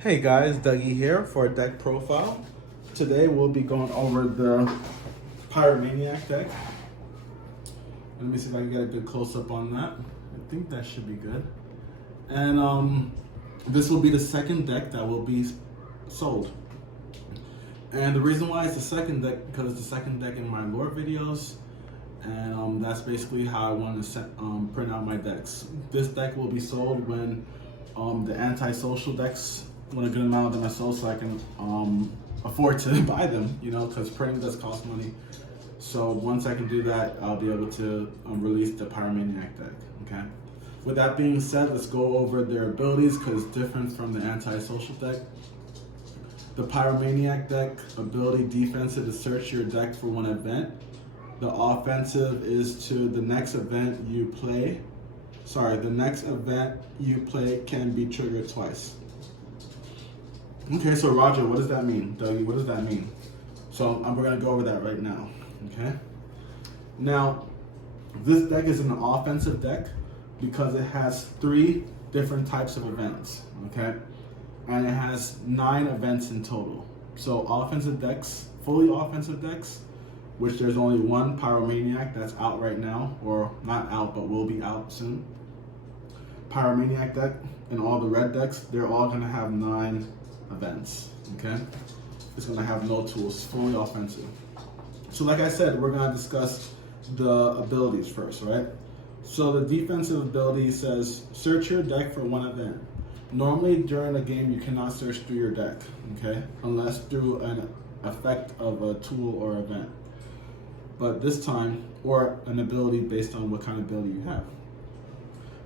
Hey guys, Dougie here for a deck profile. Today we'll be going over the Pyromaniac deck. Let me see if I can get a good close-up on that. I think that should be good. And this will be the second deck that will be sold. And the reason why it's the second deck, because it's the second deck in my lore videos. And that's basically how I want to print out my decks. This deck will be sold when the anti-social decks, when a good amount of them are sold, so I can afford to buy them, you know, because printing does cost money. So once I can do that, I'll be able to release the Pyromaniac deck, okay? With that being said, let's go over their abilities because it's different from the anti-social deck. The Pyromaniac deck ability defensive is search your deck for one event. The offensive is to the next event you play. The next event you play can be triggered twice. Okay, so Roger, what does that mean? Dougie, what does that mean? So we're gonna go over that right now, okay? Now, this deck is an offensive deck because it has 3 different types of events, okay? And it has 9 events in total. So offensive decks, fully offensive decks, which there's only one Pyromaniac that's out right now, or not out, but will be out soon. Pyromaniac deck and all the red decks, they're all gonna have 9 events, okay? It's gonna have no tools, fully offensive. So like I said, we're gonna discuss the abilities first, right? So the defensive ability says, search your deck for one event. Normally during a game, you cannot search through your deck, okay? Unless through an effect of a tool or event. But this time, or an ability based on what kind of ability you have.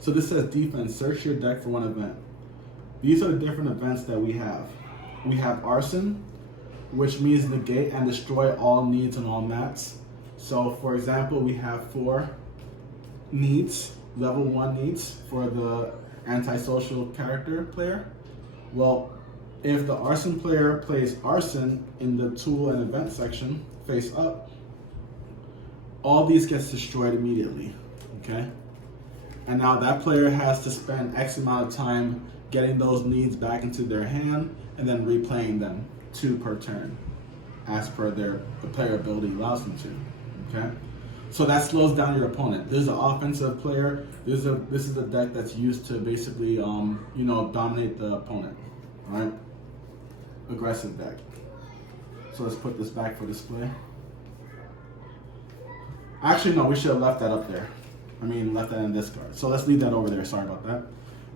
So this says defense, search your deck for one event. These are the different events that we have. We have arson, which means negate and destroy all needs on all mats. So for example, we have 4 needs, level 1 needs for the antisocial character player. Well, if the arson player plays arson in the tool and event section, face up, all these gets destroyed immediately, okay? And now that player has to spend X amount of time getting those needs back into their hand and then replaying them 2 per turn, as per the player ability allows them to, okay? So that slows down your opponent. This is an offensive player. This is a deck that's used to basically, dominate the opponent, all right? Aggressive deck. So let's put this back for display. Actually, no, we should have left that up there. Left that in discard. So let's leave that over there. Sorry about that.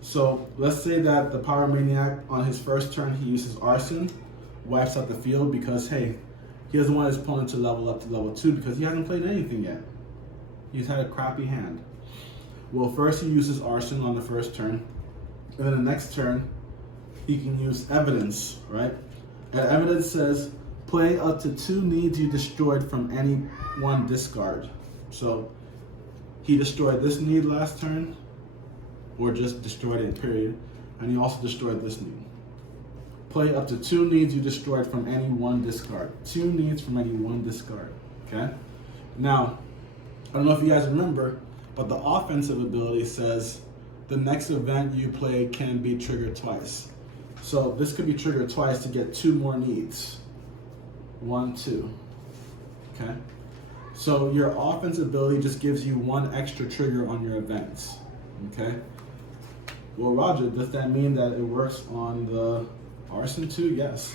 So let's say that the Pyromaniac on his first turn, he uses arson, wipes out the field because, hey, he doesn't want his opponent to level up to level 2 because he hasn't played anything yet. He's had a crappy hand. Well, first he uses arson on the first turn, and then the next turn, he can use evidence, right? And evidence says, play up to 2 needs you destroyed from any one discard. So he destroyed this need last turn, or just destroyed it, period. And he also destroyed this need. Play up to 2 needs you destroyed from any one discard. 2 needs from any one discard, okay? Now, I don't know if you guys remember, but the offensive ability says the next event you play can be triggered twice. So this could be triggered twice to get 2 more needs. 1, 2, okay? So your offense ability just gives you 1 extra trigger on your events, okay? Well, Roger, does that mean that it works on the arson too? Yes.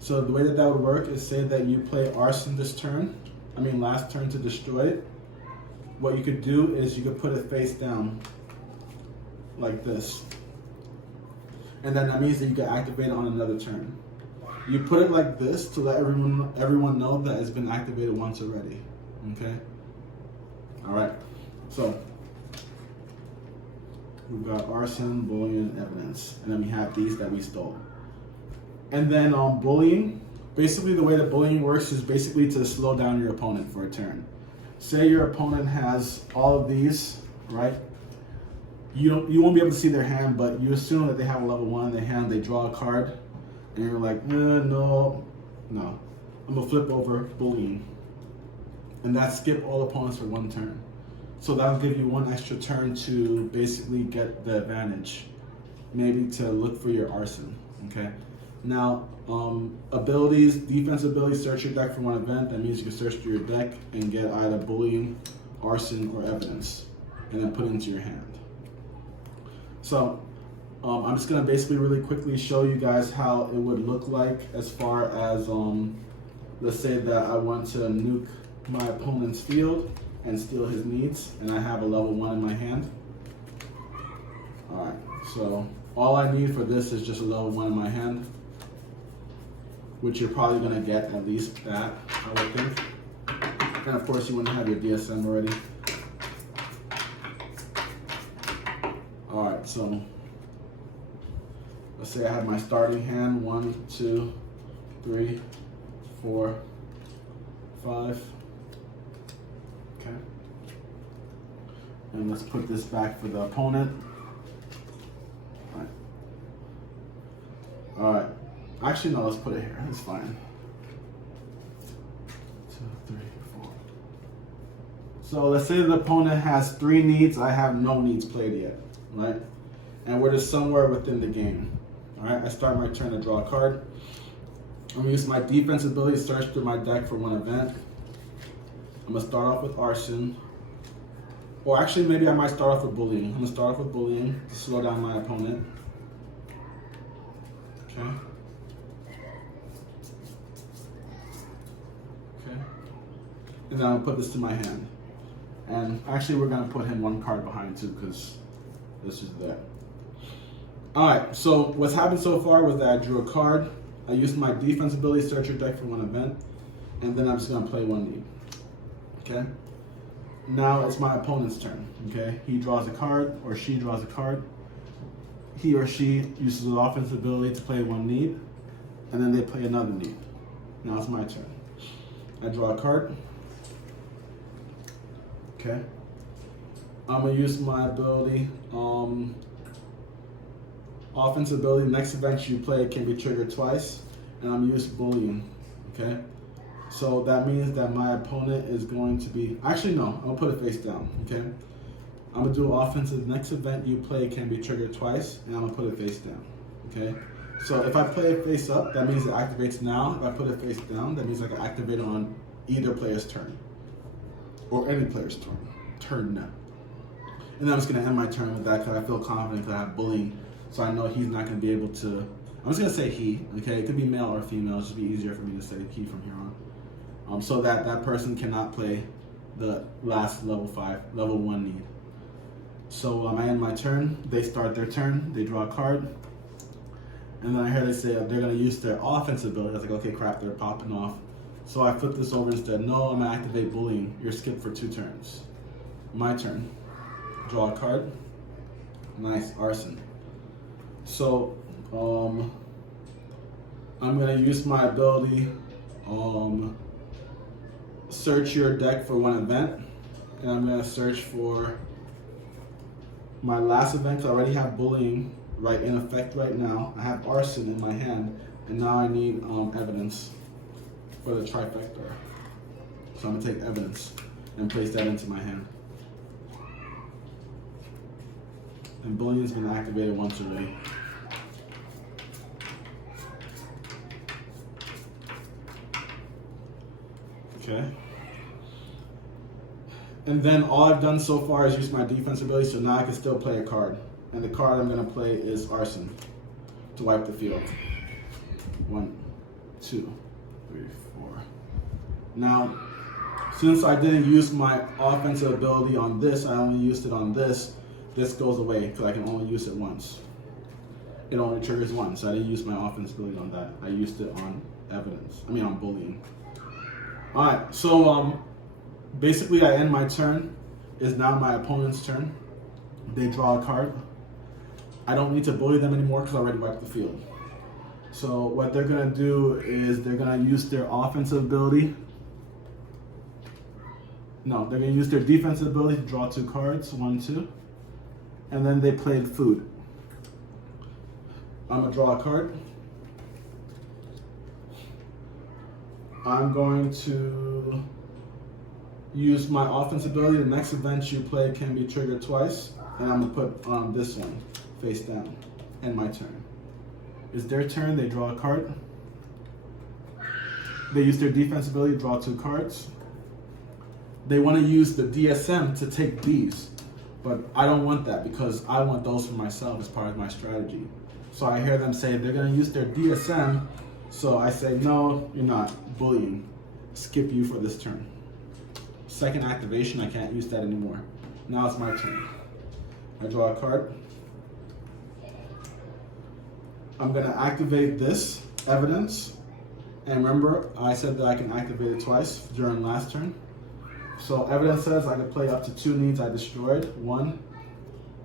So the way that would work is, say that you play arson last turn to destroy it. What you could do is you could put it face down like this. And then that means that you can activate it on another turn. You put it like this to let everyone know that it's been activated once already. Okay? Alright. So we've got arson, bullying, evidence. And then we have these that we stole. And then bullying, basically the way that bullying works is basically to slow down your opponent for a turn. Say your opponent has all of these, right? You won't be able to see their hand, but you assume that they have a level 1 in their hand, they draw a card, and you're like, no, I'm gonna flip over bullying. And that skip all opponents for 1 turn. So that'll give you 1 extra turn to basically get the advantage maybe to look for your arson, okay? Now, abilities, defense abilities, search your deck for one event. That means you can search through your deck and get either bullying, arson, or evidence, and then put it into your hand. So, I'm just gonna basically really quickly show you guys how it would look like as far as, let's say that I want to nuke my opponent's field and steal his needs, and I have a level 1 in my hand. All right, so all I need for this is just a level 1 in my hand, which you're probably gonna get at least that, I would think. And of course you wouldn't have your DSM already. All right, so let's say I have my starting hand, 1, 2, 3, 4, 5. Okay. And let's put this back for the opponent. All right. Actually, no, let's put it here. It's fine. 2, 3, 4. So let's say the opponent has 3 needs. I have no needs played yet, right? And we're just somewhere within the game. All right, I start my turn to draw a card. I'm gonna use my defense ability to search through my deck for one event. I'm gonna start off with arson. Or actually, maybe I might start off with bullying. I'm gonna start off with bullying to slow down my opponent. Okay. Okay. And then I'll put this to my hand. And actually, we're gonna put him 1 card behind too, because this is there. All right, so what's happened so far was that I drew a card. I used my defense ability to search your deck for one event, and then I'm just gonna play 1 need. Okay? Now it's my opponent's turn. Okay? He draws a card, or she draws a card. He or she uses an offensive ability to play 1 need, and then they play another need. Now it's my turn. I draw a card. Okay? I'm gonna use my ability, offensive ability. Next event you play can be triggered twice, and I'm using bullying. Okay? So that means that my opponent is going to be, actually no, I'm gonna put it face down. Okay? I'm gonna do offensive. Next event you play can be triggered twice, and I'm gonna put it face down. Okay? So if I play it face up, that means it activates now. If I put it face down, that means I can activate it on either player's turn, or any player's turn now. And then I'm just gonna end my turn with that because I feel confident because I have bullying, so I know he's not gonna be able to. I'm just gonna say he. Okay, it could be male or female. It's just be easier for me to say he from here on, so that that person cannot play the last level 1 need. So I end my turn. They start their turn. They draw a card, and then I hear they say they're gonna use their offensive ability. I was like, okay, crap, they're popping off. So I flip this over instead. No, I'm gonna activate bullying. You're skipped for 2 turns. My turn. Draw a card. Nice, arson. So I'm gonna use my ability, search your deck for 1 event, and I'm gonna search for my last event. I already have bullying right in effect right now. I have arson in my hand, and now I need evidence for the trifecta. So I'm gonna take evidence and place that into my hand. And bullying's been activated once already. Okay. And then all I've done so far is use my defense ability, so now I can still play a card. And the card I'm gonna play is arson to wipe the field. 1, 2, 3, 4. Now, since I didn't use my offensive ability on this, I only used it on this. This goes away because I can only use it once. It only triggers once. So I didn't use my offensive ability on that. I used it on on bullying. All right, so basically I end my turn. It's now my opponent's turn. They draw a card. I don't need to bully them anymore because I already wiped the field. So what they're gonna do is they're gonna use their offensive ability. No, they're gonna use their defensive ability to draw 2 cards, 1, 2. And then they played food. I'm gonna draw a card. I'm going to use my offense ability. The next event you play can be triggered twice. And I'm gonna put this one face down. and my turn. It's their turn, they draw a card. They use their defense ability, draw 2 cards. They want to use the DSM to take these, but I don't want that because I want those for myself as part of my strategy. So I hear them say they're going to use their DSM, so I say, no, you're not. Bullying. Skip you for this turn. Second activation, I can't use that anymore. Now it's my turn. I draw a card. I'm going to activate this evidence. And remember, I said that I can activate it twice during last turn. So evidence says I can play up to 2 needs I destroyed. 1,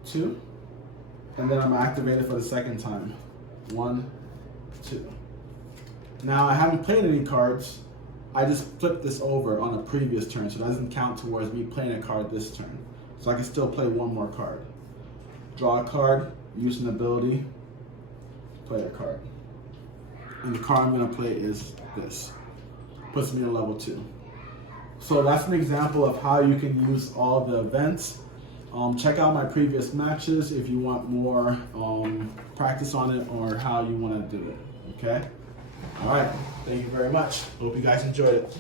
2. And then I'm activated for the second time. 1, 2. Now I haven't played any cards. I just flipped this over on a previous turn, so it doesn't count towards me playing a card this turn. So I can still play 1 more card. Draw a card, use an ability, play a card. And the card I'm going to play is this. Puts me at level 2. So that's an example of how you can use all the events. Check out my previous matches if you want more practice on it or how you want to do it. Okay? All right. Thank you very much. Hope you guys enjoyed it.